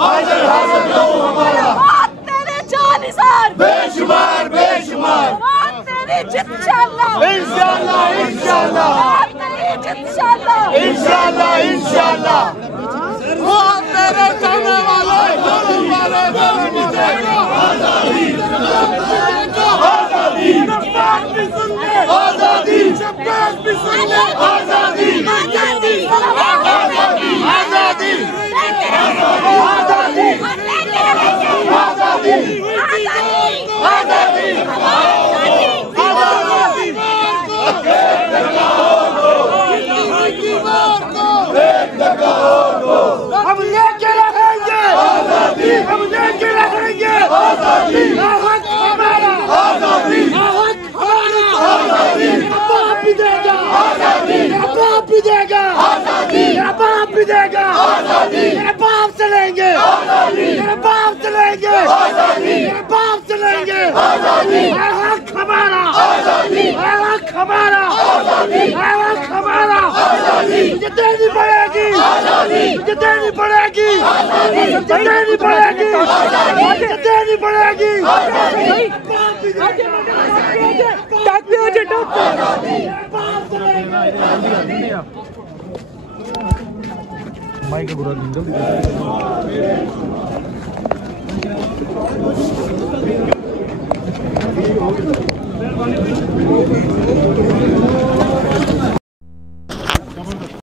हाजिर हाजिर गऊ हमारा। बात तेरे जानिसार बेशुमार बेशुमार। बात तेरी जित इंशाअल्लाह इंशाअल्लाह इंशाअल्लाह। बात तेरी जित इंशाअल्लाह इंशाअल्लाह इंशाअल्लाह। वो मेरे जाने वाले आजादी आजादी भी सुन ले, आजादी शब्बास भी सुन ले, आजादी आजादी आजादी आजादी आजादी आजादी हम लेके रहेंगे आजादी, हम लेके रहेंगे आजादी। हमारा आजादी आजादी बाप भी देगा आजादी, बाप भी देगा आजादी, बाप भी देगा आजादी। बाप से लेंगे आजादी, बाप से लेंगे आजादी, बाप से लेंगे आजादी। हमारा आजादी, हमारा आजादी, हमारा आजादी। मुझे देनी पड़ेगी आजादी, मुझे देनी पड़ेगी आजादी, मुझे देनी पड़ेगी आजादी, मुझे देनी पड़ेगी आजादी। माइक गुरा